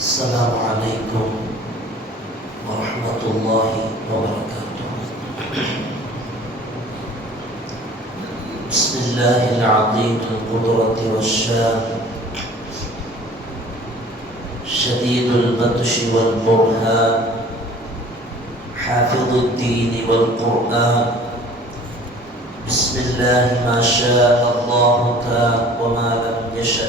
السلام عليكم ورحمة الله وبركاته. بسم الله العظيم القدرة والشان. شديد البطش والبرهان. حافظ الدين والقرآن. بسم الله ما شاء الله كان وما لم يشأ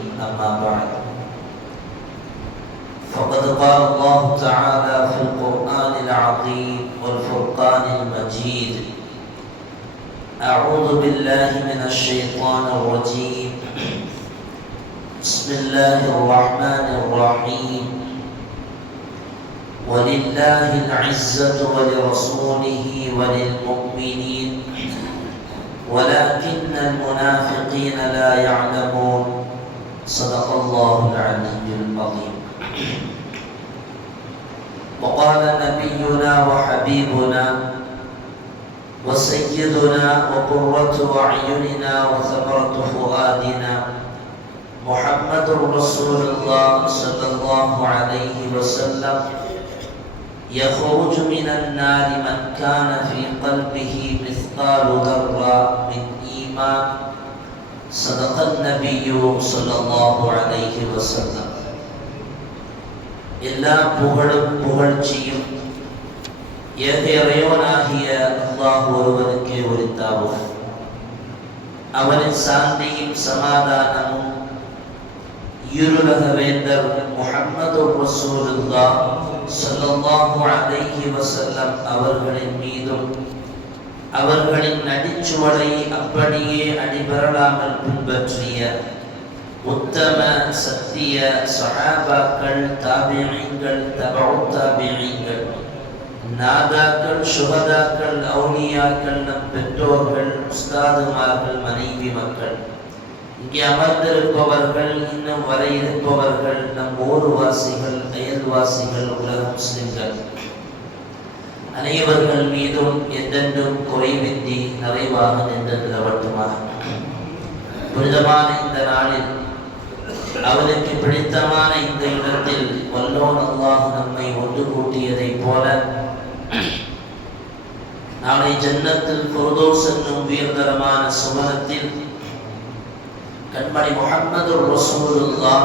أما بعد. فقد قال الله تعالى في القرآن العظيم والفرقان المجيد أعوذ بالله من الشيطان الرجيم. بسم الله الرحمن الرحيم. ولله العزة ولرسوله وللمؤمنين. ولكن المنافقين لا يعلمون. صدق الله العلي العظيم. وقال نبينا وحبيبنا وسيدنا وقرة أعيننا وثمرة فؤادنا محمد رسول الله صلى الله عليه وسلم يخرج من النار من كان في قلبه مثقال ذرة من إيمان صدق النبي صلى الله عليه وسلم எல்லா புகழும் புகழ்ச்சியும் ஏக இறைவனாகிய அல்லாஹ் ஒருவனுக்கே உரித்தாகும் அவனின் சாந்தியும் சமாதானமும் இருலக வேந்தர் முஹம்மது ரசூலுல்லா ஸல்லல்லாஹு அலைஹி வஸல்லம் அவர்களின் மீதும் அவர்களின் நடிச்சுவடை அப்படியே அடிபரலாமல் பின்பற்றிய உத்தம சத்திய சஹாபாக்கள் தாபியங்கள் தபு தாபியங்கள் நாதாக்கள் சுகதாக்கள் அவுனியாக்கள் நம் பெற்றோர்கள் உஸ்தாதுமார்கள் மனைவி மக்கள். இங்கே அமர்ந்திருப்பவர்கள் இன்னும் வர இருப்பவர்கள் நம் ஊர்வாசிகள் அயல்வாசிகள் உலக முஸ்லிம்கள். அனைவர்கள் மீதும் எந்தென்றும் குறைவின்றி நிறைவாக நின்று நிலவட்டுமாக புனிதமான இந்த நாளில் அவருக்கு பிடித்தமான இந்த இடத்தில் வல்லோன் அல்லாஹ் நம்மை ஒன்று கூட்டியதைப் போல நாளை ஜன்னத்தில் குருதோஸ் என்னும் உயர்தரமான சுமனத்தில் கண்மணி முகமது ரசூலுல்லா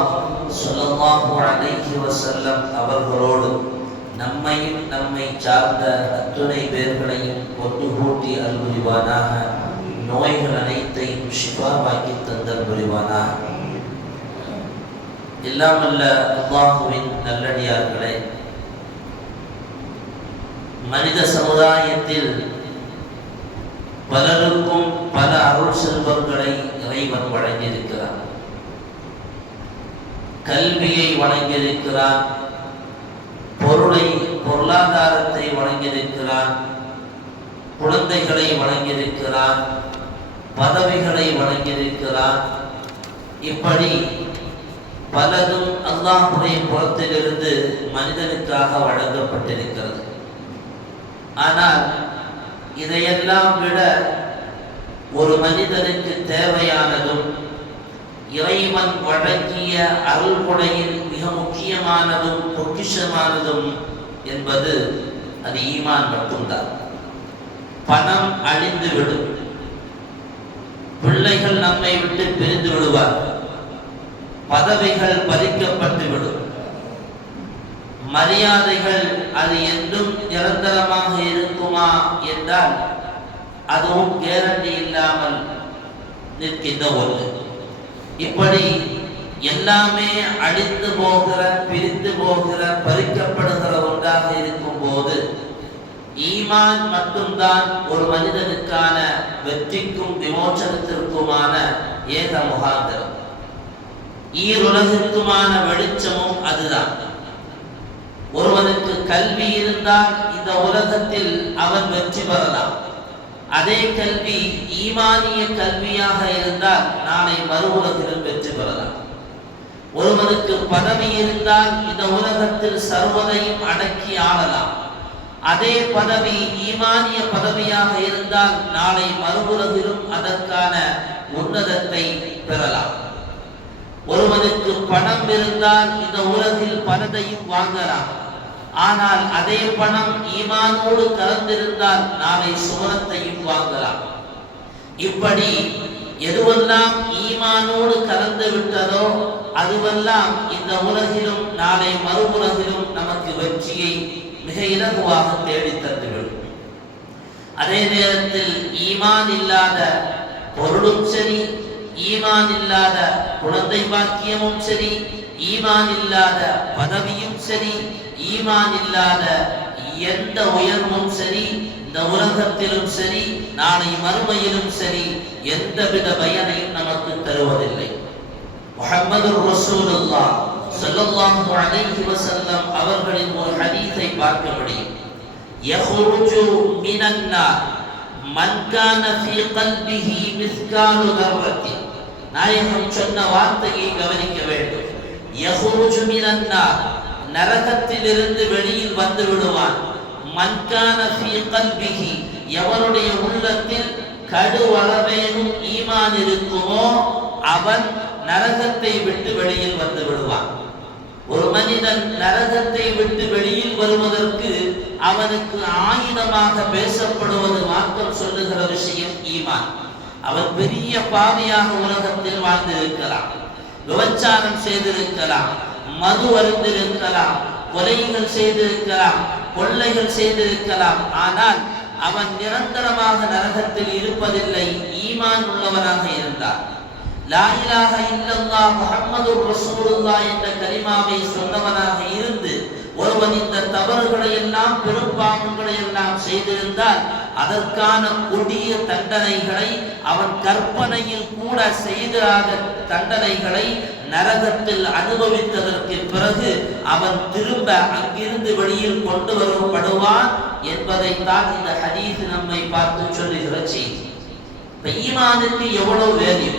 சொல்லல்லாஹு அலைஹி வஸல்லம் அவர்களோடு நம்மையும் நம்மை சார்ந்த அத்துணை பேர்களையும் ஒன்று கூட்டி அல்புரிவானாக நோய்கள் அனைத்தையும் ஷிஃபாவாக்கி தந்தல் புரிவானாக இல்லாமல்ல அல்ல அல்லாஹுவின் நல்லடியார்களே மனித சமுதாயத்தில் பலருக்கும் பல அருள் செல்வங்களை இறைவன் வழங்கியிருக்கிறான். கல்வியை வழங்கியிருக்கிறான். பொருளை பொருளாதாரத்தை வழங்கியிருக்கிறான் குழந்தைகளை வழங்கியிருக்கிறான் பதவிகளை வழங்கியிருக்கிறான் இப்படி பலதும் அல்லாஹுடைய புறத்திலிருந்து மனிதனுக்காக வழங்கப்பட்டிருக்கிறது. ஆனால் இதையெல்லாம் விட ஒரு மனிதனுக்கு தேவையானதும் இறைவன் வழங்கிய அருள்கொடையில் மிக முக்கியமானதும் பொக்கிஷமானதும் என்பது அது ஈமான் மட்டும்தான். பணம் அழிந்து விடும். பிள்ளைகள் நம்மை விட்டு பிரிந்து விடுவார். பதவிகள் பறிக்கப்பட்டு விடும். மரியாதைகள் அது என்றும் நிரந்தரமாக இருக்குமா என்றால் அதுவும் கேரண்டி இல்லாமல் நிற்கின்ற ஒன்று. இப்படி எல்லாமே அழிந்து போகிற பிரிந்து போகிற பறிக்கப்படுகிற ஒன்றாக இருக்கும் போது ஈமான் மட்டும்தான் ஒரு மனிதனுக்கான வெற்றிக்கும் விமோசனத்திற்குமான ஏக முகாந்திரம். ஈருலகிற்குமான வெளிச்சமும் அதுதான். ஒருவனுக்கு கல்வி இருந்தால் இந்த உலகத்தில் அவன் வெற்றி பெறலாம். அதே கல்வி ஈமானிய கல்வியாக இருந்தால் நாளை மறு உலகிலும் வெற்றி பெறலாம். ஒருவனுக்கு பதவி இருந்தால் இந்த உலகத்தில் சர்வதையும் அடக்கி ஆளலாம். அதே பதவி ஈமானிய பதவியாக இருந்தால் நாளை மறுபுலகிலும் அதற்கான உன்னதத்தை பெறலாம். ஒருவனுக்கு பணம் இருந்தால் இந்த உலகில் பணத்தையும் வாங்கலாம். ஆனால் அதே பணம் ஈமானோடு கலந்திருந்தால் நாளை சுவனத்தையும் வாங்கலாம். இப்படி எதுவெல்லாம் ஈமானோடு கலந்து விட்டதோ அதுவெல்லாம் இந்த உலகிலும் நாளை மறு உலகிலும் நமக்கு வெற்றியை மிக இலகுவாக தேடி தந்துவிடும். அதே நேரத்தில் ஈமான் இல்லாத பொருளும் சரி ஈமான் இல்லாத குழந்தை பாக்கியமும் சரி ஈமான் இல்லாத பதவியும் சரி ஈமான் இல்லாத எந்த உயர்வும் சரி இந்த உலகத்திலும் சரி நாளை மறுமையிலும் சரி எந்தவித பயனையும் நமக்கு தருவதில்லை. முகமது ரசூலுல்லா ஸல்லல்லாஹு அலைஹி வஸல்லம் அவர்களின் ஒரு ஹதீஸை பார்க்க முடியும். யஹ்ருஜு மினன் நார். மன் கான ஃபீ கல்பிஹி மிஸ்காலு தர்ரத்தின் நாயகம் சொன்ன வார்த்தையை கவனிக்க வேண்டும். யஹ்ருஜு மினன் நார். நரகத்திலிருந்து வெளியில் வந்து விடுவான். மன் கான ஃபீ கல்பிஹி. எவருடைய உள்ளத்தில் கடுவளவேனும் ஈமான் இருக்குமோ அவன் நரகத்தை விட்டு வெளியில் வந்து விடுவான். ஒரு மனிதன் நரகத்தை விட்டு வெளியில் வருவதற்கு அவனுக்கு ஆயுதமாக பேசப்படுவது மார்க்கம் சொல்லுகிற விஷயம் ஈமான். அவன் பெரிய பாவியாக உலகத்தில் வாழ்ந்திருக்கலாம். விபச்சாரம் செய்திருக்கலாம் மது அருந்திருக்கலாம் கொலைகள் செய்திருக்கலாம் கொள்ளைகள் செய்திருக்கலாம். ஆனால் அவன் நிரந்தரமாக நரகத்தில் இருப்பதில்லை ஈமான் உள்ளவனாக இருந்தான். லா இலாஹ இல்லல்லாஹ் முஹம்மதுர் ரசூலுல்லாஹ் என்ற கலிமாவை சொன்னவனாக இருந்து ஒருவன் இந்த தவறுகளை எல்லாம் பெரும்பாவங்களை எல்லாம் செய்திருந்தால் அதற்கான கொடிய தண்டனைகளை அவன் கற்பனையில் கூட செய்தாத தண்டனைகளை நரகத்தில் அனுபவித்ததற்கு பிறகு அவன் திரும்ப அங்கிருந்து வெளியில் கொண்டு வரப்படுவான் என்பதைத்தான் இந்த ஹதீஸ் நம்மை பார்த்து சொல்லுகிற செய்தி இப்ப ஈமானுக்கு எவ்வளவு வேல்யூ?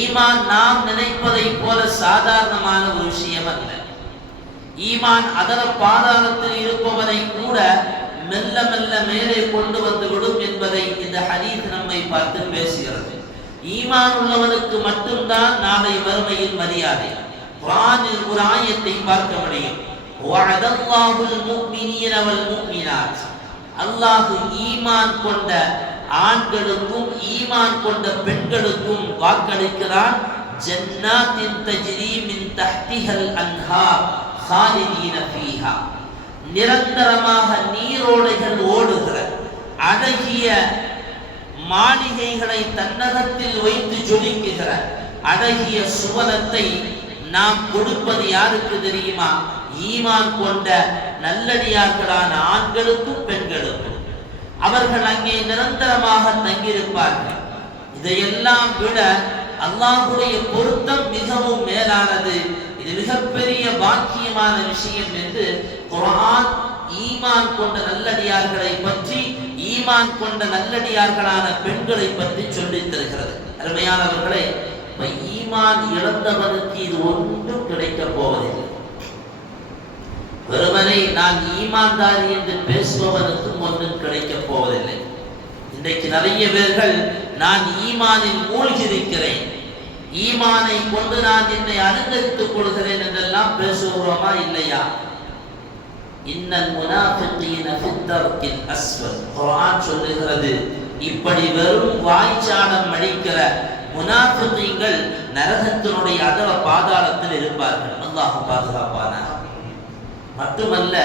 ஈமான் நாம் நினைப்பதை போல சாதாரணமான ஒரு விஷயம் அல்ல. ஈமான் அதர பாதாளத்தில் இருப்பவனை கூட மெல்ல மெல்ல மேலே கொண்டு வந்து விடும் என்பதை இந்த ஹரீத் நம்மை பார்த்து பேசுகிறது. ஈமான் உள்ளவனுக்கு மட்டும்தான் நாளை வறுமையில் மரியாதை. குரானில் ஒரு ஆயத்தை பார்க்க முடியும். அல்லாஹ் ஈமான் கொண்ட ஆண்களுக்கும் ஈமான் கொண்ட பெண்களுக்கும் வாக்களிக்கிறான் ஜன்னாத்தின் தஜ்ரி மின் தஹ்திஹல் அன்ஹா ஹாலிதீன ஃபீஹா. நிரந்தரமாக நீரோடைகள் ஓடுகிற அழகிய மாளிகைகளை தன்னகத்தில் வைத்து ஜொலிக்குகிற அழகிய சுவனத்தை நாம் கொடுப்பது யாருக்கு தெரியுமா? ஈமான் கொண்ட நல்லடியார்களான ஆண்களுக்கும் பெண்களுக்கும். அவர்கள் அங்கே நிரந்தரமாக தங்கியிருப்பார்கள். இதையெல்லாம் விட அல்லாஹுடைய பொருத்தம் மிகவும் மேலானது. இது மிகப்பெரிய பாக்கியமான விஷயம் என்று குரான் ஈமான் கொண்ட நல்லடியார்களை பற்றி ஈமான் கொண்ட நல்லடியார்களான பெண்களை பற்றி சொல்லி தருகிறது. அருமையானவர்களே ஈமான் இழந்தவனுக்கு இது ஒன்றும் கிடைக்கப் போவதில்லை. ஒருவனை நான் ஈமான்தாரி என்று பேசுபவனுக்கும் ஒன்றும் கிடைக்கப் போவதில்லை. இன்றைக்கு நிறைய பேர்கள் நான் ஈமானில் மூழ்கியிருக்கிறேன். ஈமானை கொண்டு நான் என்னை அலங்கரித்துக் கொள்கிறேன் என்றெல்லாம் பேசுகிறோமா இல்லையா? இன்னல் முனாஃபிகீன ஃபித்தர்கில் அஸ்வத் குர்ஆன் சொல்லுகிறது இப்படி வெறும் வாய்ச்சாடம் அடிக்கிற முனாஃபிகீங்கள் நரகத்தினுடைய அதவ பாதாளத்தில் இருப்பார்கள். அல்லாஹ் பாதுகாப்பானா மட்டுமல்ல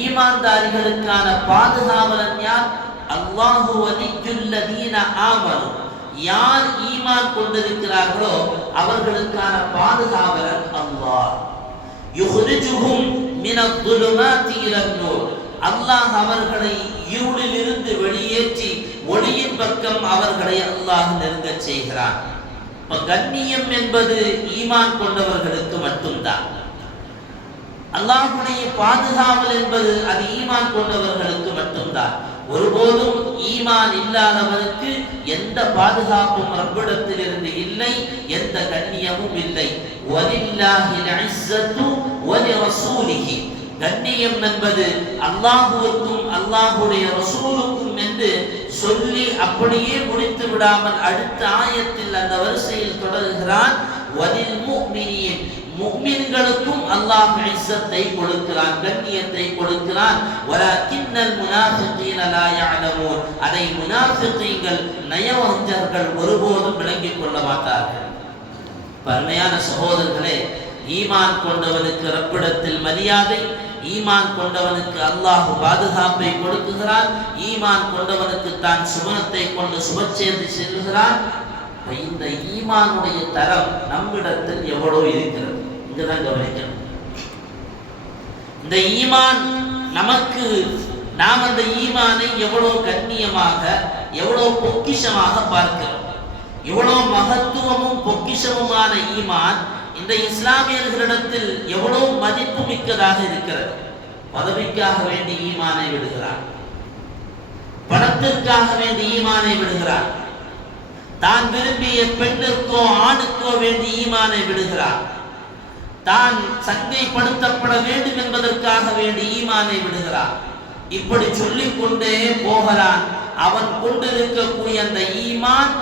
ஈமான்தாரிகளுக்கான பாதுகாவலன் யார் அல்லாஹு வலியுல்லதீன ஆமல். யார் ஈமான் கொண்டிருக்கிறார்களோ அவர்களுக்கான பாதுகாவலன் அல்லாஹ். யுஹ்ரிஜுஹும் மின துலுமாத்தி இலன்னூர் அல்லாஹ் அவர்களை இருளிலிருந்து வெளியேற்றி ஒளியின் பக்கம் அவர்களை அல்லாஹ் நெருங்க செய்கிறான். இப்ப கண்ணியம் என்பது ஈமான் கொண்டவர்களுக்கு மட்டும்தான். அல்லாஹுடைய பாதுகாவல் என்பது அது ஈமான் கொண்டவர்களுக்கு மட்டும்தான். ஒருபோதும் ஈமான் இல்லாதவனுக்கு எந்த பாதுகாப்பும் ரப்பிடத்திலிருந்து இல்லை எந்த கண்ணியமும் இல்லை. கண்ணியம் என்பது அல்லாஹுவுக்கும் அல்லாஹுடைய ரசூலுக்கும் என்று சொல்லி அப்படியே முடித்து விடாமல் அடுத்த ஆயத்தில் அந்த வரிசையில் தொடர்கிறான். வலில் முஃமினீன் முஃமின்களுக்கும் அல்லாஹ் இஸ்ஸத்தை கொடுக்கிறான் கண்ணியத்தை கொடுக்கிறான். வலக்கின்னல் முனாஃபிகீன லா யஅலமூன். அதை முனாஃபிகீன்கள் நயவஞ்சர்கள் ஒருபோதும் விளங்கிக் கொள்ள மாட்டார்கள். பரமையான சகோதரர்களே ஈமான் கொண்டவனுக்கு ரப்பிடத்தில் மரியாதை ஈமான் கொண்டவனுக்கு அல்லாஹ் பாதுகாப்பை கொடுக்குகிறான் ஈமான் கொண்டவனுக்கு தான் சுமனத்தை கொண்டு சுபச்சேர்ந்து செல்கிறான் இந்த ஈமானுடைய தரம் நம்மிடத்தில் எவ்வளவு இருக்கிறது? இங்கதான் கவனிக்கணும். இந்த ஈமான் நமக்கு நாம் அந்த ஈமானை எவ்வளவு கண்ணியமாக எவ்வளவு பொக்கிஷமாக பார்க்கிறோம். எவ்வளவு மகத்துவமும் பொக்கிஷமுமான ஈமான் இந்த இஸ்லாமியர்களிடத்தில் எவ்வளவு மதிப்பு மிக்கதாக இருக்கிறது? பதவிக்காக வேண்டி ஈமானை விடுகிறார். பணத்திற்காக வேண்டி ஈமானை விடுகிறார். தான் விரும்பிய பெண்ணிற்கோ ஆணுக்கோ வேண்டி ஈமானை விடுகிறார். தான் சங்கைப்படுத்தப்பட வேண்டும் என்பதற்காக வேண்டி ஈமானை விடுகிறார். இப்படி சொல்லிக் கொண்டே போகிறான் அவன் கொண்டிருக்கக்கூடிய அந்த ஈமான்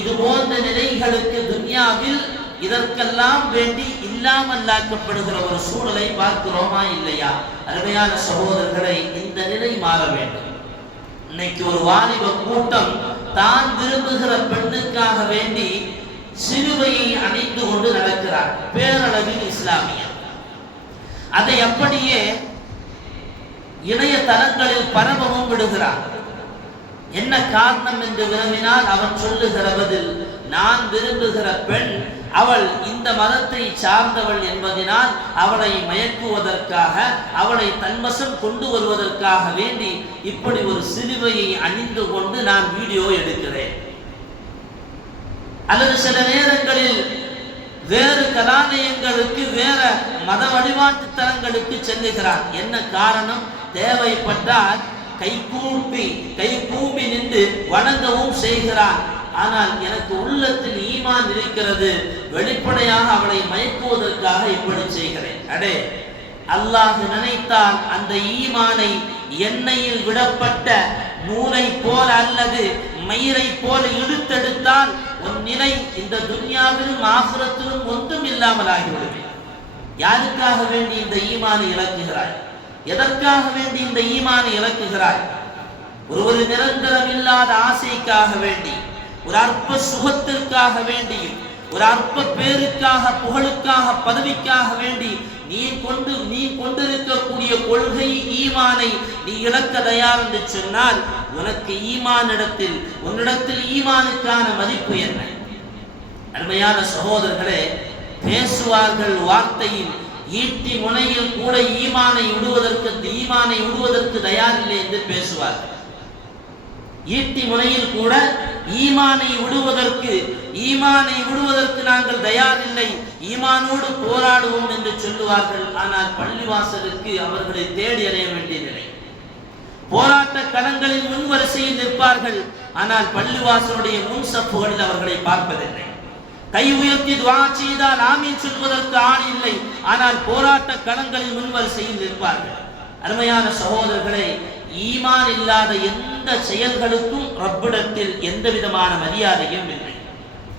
இது போன்ற நிலைகளுக்கு துன்யாவில் இதற்கெல்லாம் வேண்டி இல்லாமல்லாக்கப்படுகிற ஒரு சூழலை பார்க்கிறோமா இல்லையா? அருமையான சகோதரர்களை இந்த நிலை மாற வேண்டும். இன்னைக்கு ஒரு வாலிப கூட்டம் தான் விரும்புகிற பெண்ணுக்காக வேண்டி சிலுவையை அணிந்து கொண்டு நடக்கிறார். பேரளவில் இஸ்லாமியர் அதை அப்படியே இணையதளங்களில் பரவவும் விடுகிறார். என்ன காரணம் என்று விரும்பினால் அவன் சொல்லுகிறவதில் நான் விரும்புகிற பெண் அவள் இந்த மதத்தை சார்ந்தவள் என்பதனால் அவளை மயக்குவதற்காக அவளை தன்வசம் கொண்டு வருவதற்காக வேண்டி இப்படி ஒரு சிலுவையை அணிந்து கொண்டு நான் வீடியோ எடுக்கிறேன். அல்லது சில நேரங்களில் வேறு கலாலயங்களுக்கு வேற மத வழிபாட்டு தலங்களுக்கு செல்லுகிறார் என்ன காரணம்? தேவைப்பட்டால் கை கூப்பி கை நின்று வணங்கவும் செய்கிறான். ஆனால் எனக்கு உள்ளத்தில் ஈமான் இருக்கிறது. வெளிப்படையாக அவளை மயக்குவதற்காக இப்படி செய்கிறேன். அடே அல்லாஹ் நினைத்தால் அந்த ஈமானை எண்ணெயில் விடப்பட்ட நூலை போல அல்லது மயிரை போல இழுத்தெடுத்தால் உன் நிலை இந்த துன்யாவிலும் ஆசுரத்திலும் ஒன்றும் இல்லாமல் ஆகிவிடுவேன் யாருக்காக வேண்டி இந்த ஈமானை இழக்குகிறாய்? எதற்காக வேண்டி இந்த ஈமானை இழக்குகிறாய்? ஒரு நிரந்தரம் இல்லாத ஆசைக்காக வேண்டி. ஒரு அற்ப சுகத்திற்காக வேண்டி ஒரு அற்ப பேருக்காக புகழுக்காக பதவிக்காக வேண்டி நீ கொண்டு நீ கொண்டிருக்கக்கூடிய கொள்கை ஈமானை நீ இழக்க தயார் என்று சொன்னால் உனக்கு ஈமானிடத்தில் உன்னிடத்தில் ஈமானுக்கான மதிப்பு என்ன? அருமையான சகோதரர்களே பேசுவார்கள் வார்த்தையில் ஈட்டி முனையில் கூட ஈமானை விடுவதற்கு ஈமானை விடுவதற்கு தயாரில்லை என்று பேசுவார்கள். ஈட்டி முனையில் கூட ஈமானை விடுவதற்கு ஈமானை விடுவதற்கு நாங்கள் தயார் இல்லை ஈமானோடு போராடுவோம் என்று சொல்லுவார்கள். ஆனால் பள்ளிவாசலுக்கு அவர்களை தேடி அடைய வேண்டிய நிலை போராட்ட களங்களில் முன் வரிசையில் நிற்பார்கள். ஆனால் பள்ளிவாசலுடைய முன் சப்புகளில் அவர்களை பார்ப்பதில்லை. கை உயர்த்தி துவா செய்தால் ஆமீன் சொல்வதற்கு ஆள் இல்லை. ஆனால் போராட்ட களங்களில் முன் வரிசையில் நிற்பார்கள். அருமையான சகோதரர்களை ஈமான் இல்லாத எந்த செயல்களுக்கும் ரப்பிடத்தில் எந்த விதமான மரியாதையும் இல்லை.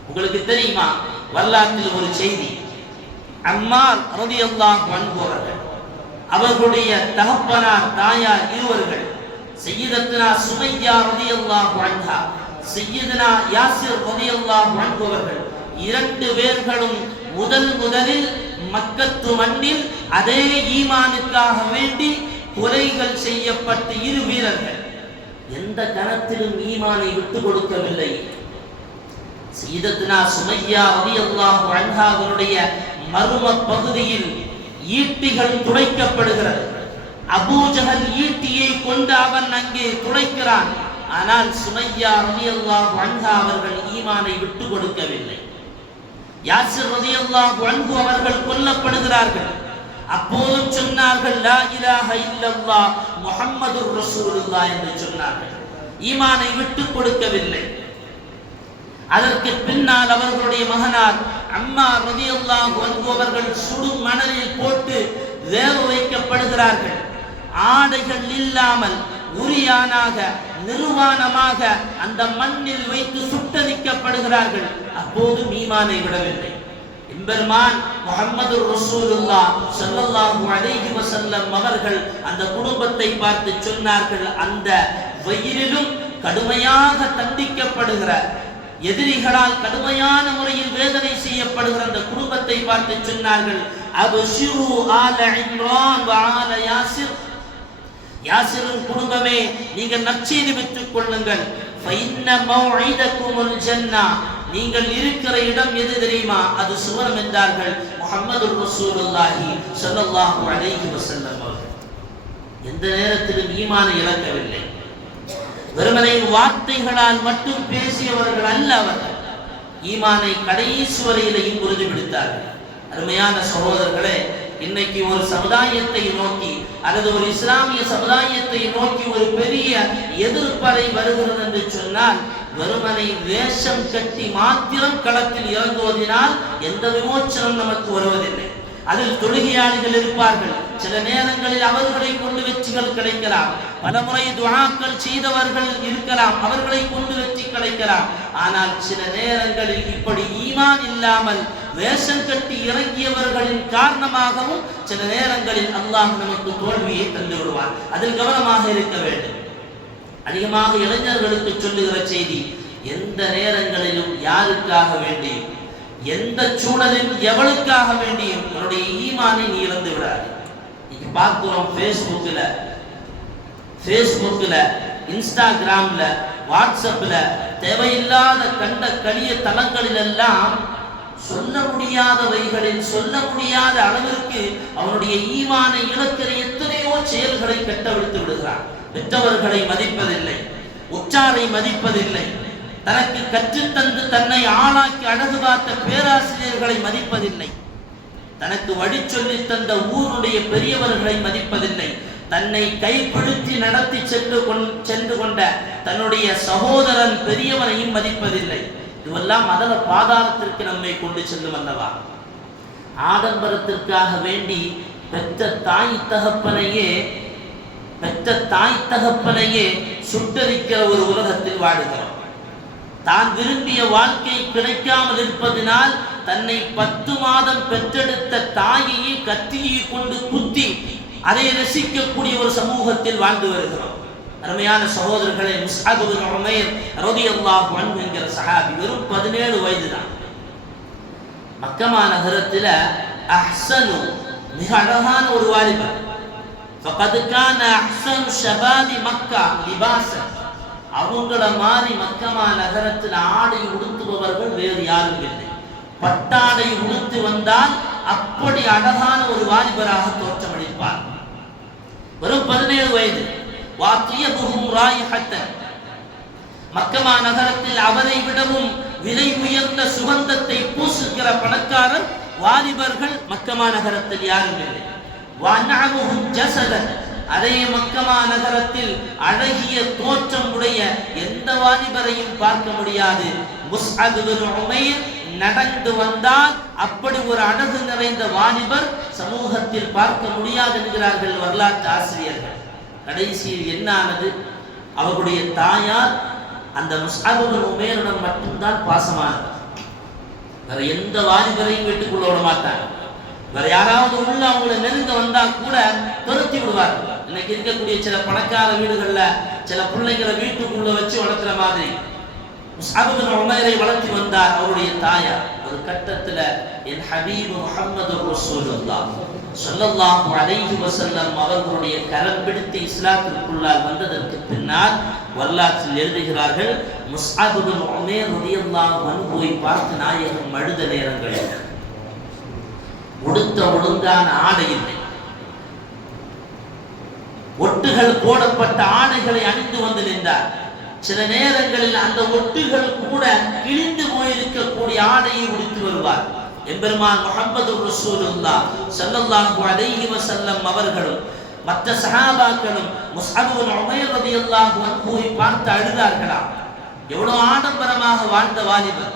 உங்களுக்கு தெரியுமா? வரலாற்றில் ஒரு செய்தி. அம்மார் ரதியல்லாஹு அன்ஹு அவர்களுடைய தகப்பனார் தாயார் இருவர்கள் செய்யதத்தினா சுமையா ரதியல்லாஹு வாழ்ந்தா செய்யதனா யாசிர் ரதியல்லாஹு அன்ஹு அவர்கள் இரண்டு பேர்களும் முதல் முதலில் மக்கத்து மண்ணில் அதே ஈமானுக்காக வேண்டி கொலைகள் செய்யப்பட்ட இரு வீரர்கள். எந்த கணத்திலும் ஈமானை விட்டு கொடுக்கவில்லை. சீதத்னா சுமையா ரலியல்லாஹு அன்ஹா அவருடைய மர்ம பகுதியில் ஈட்டிகள் துளைக்கப்படுகிறது அபூஜகன் ஈட்டியை கொண்டு அவன் அங்கே துளைக்கிறான் ஆனால் சுமையா ரலியல்லாஹு அன்ஹா அவர்கள் ஈமானை விட்டு கொடுக்கவில்லை. யாசிர் ரலியல்லாஹு அன்ஹு அவர்கள் கொல்லப்படுகிறார்கள். அப்போதும் சொன்னார்கள் லா இலாஹ இல்லல்லாஹ் முஹம்மதுர் ரசூலுல்லாஹ் என்று சொன்னார்கள். ஈமானை விட்டு கொடுக்கவில்லை. அதற்கு பின்னால் அவர்களுடைய மகனார் அம்மா ரதியல்லாஹு அன்ஹு அவர்கள் சுடும் மணலில் போட்டு வேக வைக்கப்படுகிறார்கள் ஆடைகள் இல்லாமல் உரியானாக நிர்வாணமாக அந்த மண்ணில் வைத்து சுட்டரிக்கப்படுகிறார்கள். அப்போது ஈமானை விடவில்லை. எம்பெருமான் முகமது ரசூலுல்லா சல்லல்லாஹு அலைஹி வஸல்லம் அவர்கள் அந்த குடும்பத்தை பார்த்து சொன்னார்கள். அந்த வெயிலிலும் கடுமையாக தண்டிக்கப்படுகிற எதிரிகளால் கடுமையான முறையில் வேதனை செய்யப்படுகிற அந்த குடும்பத்தை பார்த்து சொன்னார்கள். அபஷிரு ஆல இம்ரான் வ ஆல யாசிர். யாசிரின் குடும்பமே நீங்கள் நற்செய்தி பெற்றுக் கொள்ளுங்கள். ஃபைன்ன மௌஇதகுமுல் ஜன்னா. நீங்கள் இருக்கிற இடம் எது தெரியுமா? அது சுவனம் என்றார்கள் முகமது ரசூலுல்லாஹி ஸல்லல்லாஹு அலைஹி வஸல்லம் எந்த நேரத்திலும் ஈமானை இழக்கவில்லை. வெறுமனை வார்த்தைகளால் மட்டும் பேசியவர்கள் அல்ல அவர்கள். ஈமானை கடைசி வரையிலையும் உறுதிப்படுத்தார்கள் அருமையான சகோதரர்களே இன்னைக்கு ஒரு சமுதாயத்தை நோக்கி அல்லது ஒரு இஸ்லாமிய சமுதாயத்தை நோக்கி ஒரு பெரிய எதிர்ப்பறை வருகிறது என்று சொன்னால் வெறுமனை வேஷம் கட்டி மாத்திரம் களத்தில் இறங்குவதனால் எந்த விமோச்சனம் நமக்கு வருவதில்லை. அதில் தொழுகையாளிகள் இருப்பார்கள். சில நேரங்களில் அவர்களை கொண்டு வெற்றிகள் கிடைக்கலாம். பலமுறை துஆக்கள் செய்தவர்கள் இருக்கலாம். அவர்களை கொண்டு வெற்றி கிடைக்கலாம். ஆனால் சில நேரங்களில் இப்படி ஈமான் இல்லாமல் வேஷம் கட்டி இறங்கியவர்களின் காரணமாகவும் சில நேரங்களில் அல்லாஹ் நமக்கு தோல்வியை தந்து விடுவார் அதில் கவனமாக இருக்க வேண்டும். அதிகமாக இளைஞர்களுக்கு சொல்லுகிற செய்தி எந்த நேரங்களிலும் யாருக்காக வேண்டியும் எந்த சூழலில் எவளுக்காக வேண்டியும் என்னுடைய ஈமானை நீ இழந்து விடாது. இன்னைக்கு பார்க்கிறோம் ஃபேஸ்புக்கில் ஃபேஸ்புக்கில் இன்ஸ்டாகிராமில் வாட்ஸ்அப்பில் தேவையில்லாத கண்ட கலிய தளங்களில் எல்லாம் சொல்ல முடியாதவைகளில் சொல்ல முடியாத அளவிற்கு அவனுடைய ஈமானை இழக்கிற எத்தனையோ செயல்களை கட்டவிழ்த்து விடுகிறான். பெற்றவர்களை மதிப்பதில்லை உற்றாரை மதிப்பதில்லை. தனக்கு கற்றுத்தந்து தன்னை ஆளாக்கி அழகு பார்த்த பேராசிரியர்களை மதிப்பதில்லை. தனக்கு வழி சொல்லி தந்த ஊருடைய பெரியவர்களை மதிப்பதில்லை. தன்னை கைப்பிடித்து நடத்தி சென்று கொண் சென்று கொண்ட தன்னுடைய சகோதரன் பெரியவனையும் மதிப்பதில்லை. இதுவெல்லாம் அதல பாதாளத்திற்கு நம்மை கொண்டு செல்லும் அல்லவா? ஆடம்பரத்திற்காக வேண்டி பெற்ற தாய் தகப்பனையே பெற்ற தாய் தகப்பனையே சுட்டரிக்கிற ஒரு உலகத்தில் வாடுகிறோம் தான் விரும்பிய வாழ்க்கை கிடைக்காமல் இருப்பதினால் தன்னை பத்து மாதம் பெற்றெடுத்த தாயையே கத்தியை கொண்டு குத்தி அதை ரசிக்கக்கூடிய ஒரு சமூகத்தில் வாழ்ந்து வருகிறோம். அருமையான சகோதரர்களே முஸ்ஹாப் பின் உமைர் என்கிற சஹாபி வெறும் பதினேழு வயது தான் மக்கமா நகரத்தில் அஹ்சனு மிக அழகான ஒரு வாலிபர். فقد كان احسن شباب مكه لباسا அவங்கள மாதிரி மக்கமா நகரத்தில் ஆடை உடுத்துபவர்கள் வேறு யாரும் இல்லை பட்டாடை உடுத்து வந்தால் அப்படி அழகான ஒரு வாலிபராக தோற்றமளிப்பார் வெறும் பதினேழு வயது வாத்தியபுகும் ராயிஹத்தன் மக்கமா நகரத்தில் அவரை விடவும் விலை உயர்ந்த சுகந்தத்தை பூசுகிற பணக்காரர் வாலிபர்கள் மக்கமா நகரத்தில் யாரும் இல்லை வனஅமுஹும் ஜஸதன் அதே மக்கமா நகரத்தில் அழகிய தோற்றம் உடைய எந்த வாலிபரையும் பார்க்க முடியாது. நடந்து வந்தால் அப்படி ஒரு அழகு நிறைந்த வாலிபர் சமூகத்தில் பார்க்க முடியாது என்கிறார்கள் வரலாற்று ஆசிரியர்கள். கடைசியில் என்ன ஆனது அவர்களுடைய தாயார் அந்த முஸ்அப் பின் மட்டும்தான் பாசமானவர் வேற எந்த வாலிபரையும் வீட்டுக்குள்ள விட மாட்டாங்க வேற யாராவது உள்ள அவங்களை நெருங்க வந்தா கூட துரத்தி விடுவார் இன்னைக்கு இருக்கக்கூடிய சில பணக்கார வீடுகள்ல சில பிள்ளைங்களை வீட்டுக்குள்ள வச்சு வளர்த்துற மாதிரி. முஸ்அபின் உமைரை வளர்த்தி வந்தார் அவருடைய தாயார். ஒரு கட்டத்துல என் ஹபீப் முஹம்மது ரசூலுல்லாஹ். சொல்லல்லாஹு அலைஹி வஸல்லம் அவர்களுடைய கரம் பிடித்து இஸ்லாத்திற்குள்ளால் வந்ததற்கு பின்னால் வரலாற்றில் எழுதுகிறார்கள் முஸ்அப் உமேர் உமைர் ரலியல்லாஹு போய் பார்த்து நாயகம் அழுத நேரங்களில் உடுத்த ஒழுங்கான ஆடை இல்லை. ஒட்டுகள் போடப்பட்ட ஆடைகளை அணிந்து வந்து நின்றார். சில நேரங்களில் அந்த ஒட்டுகள் கூட கிழிந்து போயிருக்கக்கூடிய ஆடையை உடுத்து வருவார். எம்பெருமான் முகமது ரசூலுல்லா ஸல்லல்லாஹு அலைஹி வஸல்லம் அவர்களும் மற்ற சஹாபாக்களும் முஸ்அப் பின் உமைர் ரலியல்லாஹு அன்ஹுவை பார்த்து அழுதார்களா எவ்வளவு ஆடம்பரமாக வாழ்ந்த வாலிபர்.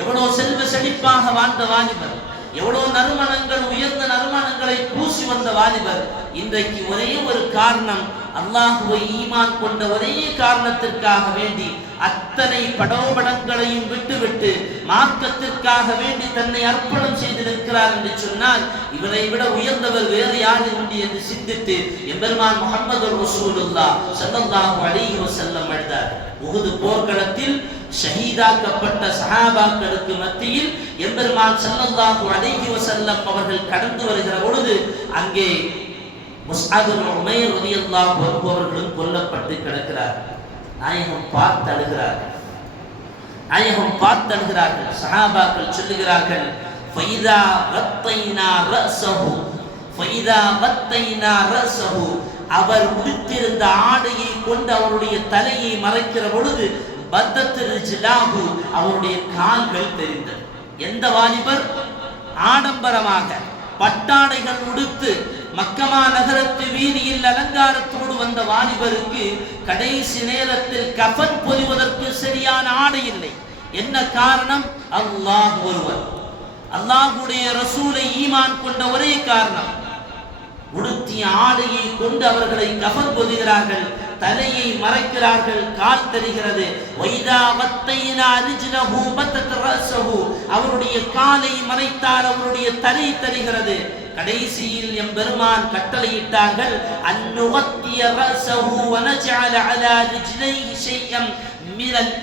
எவ்வளவு செல்வ செழிப்பாக வாழ்ந்த வாலிபர். எவ்வளவு நறுமணங்கள் உயர்ந்த நறுமணங்களை பூசி வந்த வாலிபர் இன்றைக்கு ஒரே ஒரு காரணம் அல்லாஹுவை ஈமான் கொண்ட ஒரே காரணத்திற்காக வேண்டி அத்தனை படோபடங்களையும் விட்டுவிட்டு மார்க்கத்திற்காக வேண்டி தன்னை அர்ப்பணம் செய்திருக்கிறார் என்று சொன்னால் இவரை விட உயர்ந்தவர் வேறு யாரு உண்டு என்று சிந்தித்து எம்பெருமான் முகமது ரசூலுல்லா ஸல்லல்லாஹு அலைஹி வஸல்லம் அழுதார். உகுது போர்க்களத்தில் ஷஹீதாக்கப்பட்ட சஹாபாக்களுக்கு மத்தியில் எம்பெருமான் ஸல்லல்லாஹு அலைஹி வஸல்லம் அவர்கள் கடந்து வருகிற பொழுது அங்கே முஸ்அப் உமைர் ரலியல்லாஹு அவர்களும் கொல்லப்பட்டு கிடக்கிறார்கள் நாயகம் பார்த்து அழுகிறார்கள். நாயகம் பார்த்து அழுகிறார்கள். சஹாபாக்கள் சொல்லுகிறார்கள் ஃபைதா ரத்தைனா ரஸஹு ஃபைதா ரத்தைனா ரஸஹு. அவர் உடுத்திருந்த ஆடையை கொண்டு அவருடைய தலையை மறைக்கிற பொழுது பத்தத்து ஜிலாஹு அவருடைய கால்கள் தெரிந்தது. எந்த வாலிபர்? ஆடம்பரமாக பட்டாடைகள் உடுத்து மக்கமா நகரத்து வீதியில் அலங்காரத்தோடு வந்த வாலிபருக்கு கடைசி நேரத்தில் கபன் பொலிவதற்கு சரியான ஆடை இல்லை. என்ன காரணம்? அல்லாஹ் ஒருவர். அல்லாஹுடைய ரசூலை ஈமான் கொண்ட ஒரே காரணம். உடுத்திய ஆடையை கொண்டு அவர்களை கபன் பொதுகிறார்கள் தலையை மறைக்கிறார்கள் கால் தெரிகிறது. அவருடைய காலை மறைத்தால் அவருடைய தலை தெரிகிறது. கடைசியில் எம் பெருமான் கட்டளையிட்டார்கள் அன்னுவத்திய ரஸஹு வனஜஅல அலா ரிஜ்லைஹி மினல்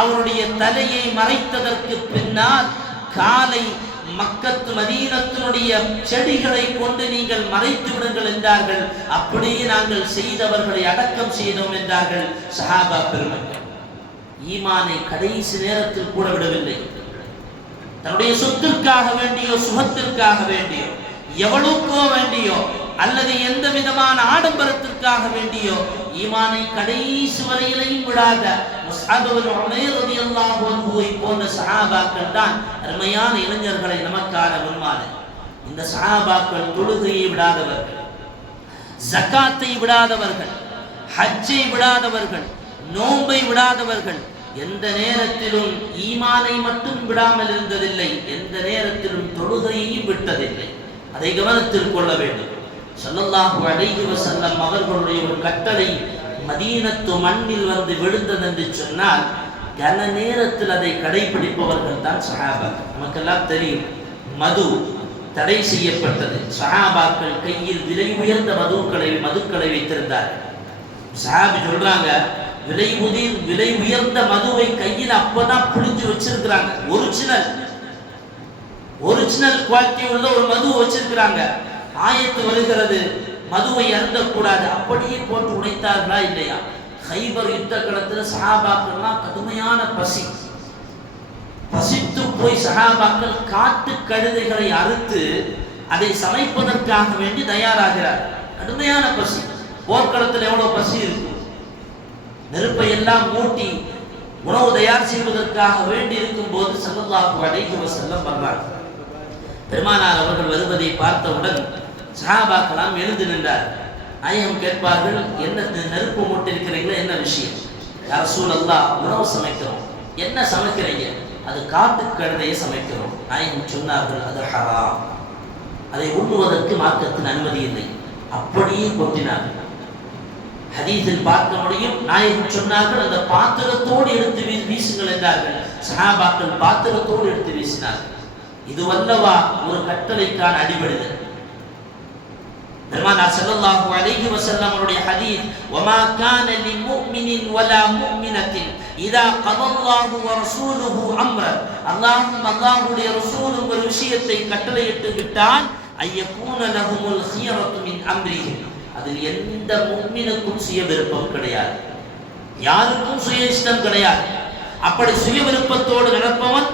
அவருடைய தலையை மறைத்ததற்கு பின்னால் காலை மக்கத்து மதீனத்தினுடைய செடிகளை கொண்டு நீங்கள் மறைத்து விடுங்கள் என்றார்கள். அப்படியே நாங்கள் செய்தவர்களை அடக்கம் செய்தோம் என்றார்கள் சஹாபா பெருமக்கள். ஈமானை கடைசி நேரத்தில் கூட விடவில்லை. தன்னுடைய சொத்திற்காக வேண்டியோ சுகத்திற்காக வேண்டியோ எவ்வளவுக்கோ வேண்டியோ அல்லது எந்த விதமான ஆடம்பரத்திற்காக வேண்டியோ ஈமானை கடைசி வரையிலையும் விடாத போன்ற சஹாபாக்கள் தான் அருமையான இளைஞர்களை நமக்கான முன்மாதிரி. இந்த சஹாபாக்கள் தொழுகையை விடாதவர்கள் ஜக்காத்தை விடாதவர்கள் ஹஜ்ஜை விடாதவர்கள் நோன்பை விடாதவர்கள் எந்த நேரத்திலும் ஈமானை மட்டும் விடாமல் இருந்ததில்லை எந்த நேரத்திலும் தொழுகையையும் விட்டதில்லை. அதை கவனத்தில் கொள்ள வேண்டும். ஸல்லல்லாஹு அலைஹி வஸல்லம் அவர்களுடைய ஒரு கட்டளை மதீனத்து மண்ணில் வந்து விழுந்தது என்று சொன்னால் கன நேரத்தில் அதை கடைபிடிப்பவர்கள் தான் சஹாபாக்கள் நமக்கெல்லாம் தெரியும் மது தடை செய்யப்பட்டது. சஹாபாக்கள் கையில் விலை உயர்ந்த மதுக்களை மதுக்களை வைத்திருந்தார்கள். சஹாபி சொல்றாங்க விலை உதிர் விலை உயர்ந்த மதுவை கையில் அப்பதான் புளிஞ்சு வச்சிருக்கிறாங்க. ஒரிஜினல் ஒரிஜினல் குவாலிட்டி உள்ள ஒரு மது வச்சிருக்கிறாங்க. ஆயத்து வருகிறது. மதுவை அருந்தக்கூடாது. அப்படியே போட்டு உடைத்தார்களா இல்லையா? ஹைபர் யுத்த களத்துல சஹாபாக்கள்லாம் கடுமையான பசி. பசித்து போய் சஹாபாக்கள் காட்டு கழுதைகளை அறுத்து அதை சமைப்பதற்காக வேண்டி தயாராகிறார். கடுமையான பசி. போர்க்களத்தில் எவ்வளவு பசி இருக்கும் நெருப்பை எல்லாம் மூட்டி உணவு தயார் செய்வதற்காக வேண்டி இருக்கும் போது சல்லல்லாஹு அலைஹி வஸல்லம் வர்றார் பெருமானார் அவர்கள் வருவதை பார்த்தவுடன் சஹாபாக்கெல்லாம் எழுந்து நின்றார். நாயகம் கேட்பார்கள் என்ன நெருப்பு மூட்டிருக்கிறீங்களோ? என்ன விஷயம்? யார் சூழல்லா உணவு சமைக்கிறோம். என்ன சமைக்கிறீங்க? அது காட்டு கழுதையை சமைக்கிறோம். நாயகம் சொன்னார்கள் அது ஹராம். அதை உண்ணுவதற்கு மார்க்கத்தின் அனுமதி இல்லை. அப்படியே கொட்டினார்கள். ஹதீஸில் பார்க்க முடியும். நாயகம் சொன்னார்கள் அந்த பாத்திரத்தோடு எடுத்து வீசுங்கள் என்றார்கள். சஹாபாக்கள் பாத்திரத்தோடு எடுத்து வீசினார்கள். இது வல்லவா ஒரு கட்டளைக்கான அடிபடுதல். பெருமானா ஸல்லல்லாஹு அலைஹி வஸல்லம் அவருடைய ஹதீஸ் வமா கான லி முஃமினின் வலா முஃமினத்தின் இதா கதல்லாஹு வ ரசூலுஹு அம்ர. அல்லாஹும் அல்லாஹ்வுடைய ரசூலும் ஒரு விஷயத்தை கட்டளையிட்டு விட்டால் ஐயகூன லஹுமுல் ஹியரத்து மின் அம்ரிஹிம். அதில் எந்த முன்மினுக்கும் சுய விருப்பம் கிடையாது. யாருக்கும் சுய இஷ்டம் கிடையாது. அப்படி சுய விருப்பத்தோடு நடப்பவன்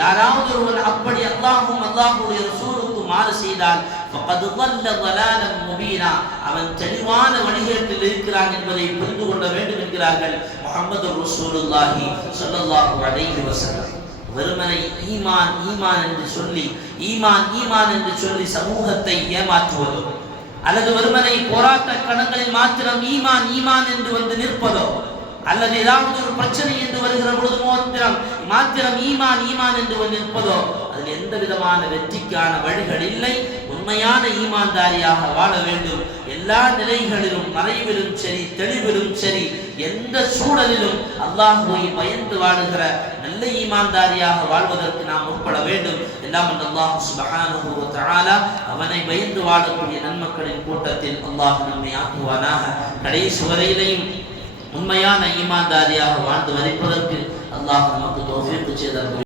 யாராவது ஒருவன் அப்படி அல்லாஹும் அல்லாஹுடைய ரசூலுக்கு மாறு செய்தால் அவன் தெளிவான வழிகேட்டில் இருக்கிறான் என்பதை புரிந்து கொள்ள வேண்டும் என்கிறார்கள் முகமது ரசூலுல்லாஹி சொல்லல்லாஹு அலைஹி வசல்லம் வெறுமனை ஈமான் ஈமான் என்று சொல்லி ஈமான் ஈமான் என்று சொல்லி சமூகத்தை ஏமாற்றுவதோ அல்லது வெறுமனை போராட்ட கணங்களில் மாத்திரம் ஈமான் ஈமான் என்று வந்து நிற்பதோ அல்லது ஏதாவது ஒரு பிரச்சனை என்று வருகிற பொழுது மாத்திரம் மாத்திரம் ஈமான் ஈமான் என்று வந்து நிற்பதோ அதில் எந்த விதமான வெற்றிக்கான வழிகள் இல்லை. உண்மையான ஈமான்தாரியாக வாழ வேண்டும். எல்லா நிலைகளிலும் மறைவிலும் சரி தெளிவிலும் சரி எந்த சூழலிலும் அல்லாஹுவை பயந்து வாழுகிற நல்ல ஈமான்தாரியாக வாழ்வதற்கு நாம் உட்பட வேண்டும். எல்லாம் அல்லாஹ் சுபஹானஹு வ தஆலா அவனை பயந்து வாழக்கூடிய நன்மக்களின் கூட்டத்தில் அல்லாஹ் நம்மை ஆக்குவானாக. கடைசி வரையிலையும் உண்மையான ஈமான்தாரியாக வாழ்ந்து மதிப்பதற்கு அல்லாஹ் நமக்கு தௌஃபீக் செய்தார்கள்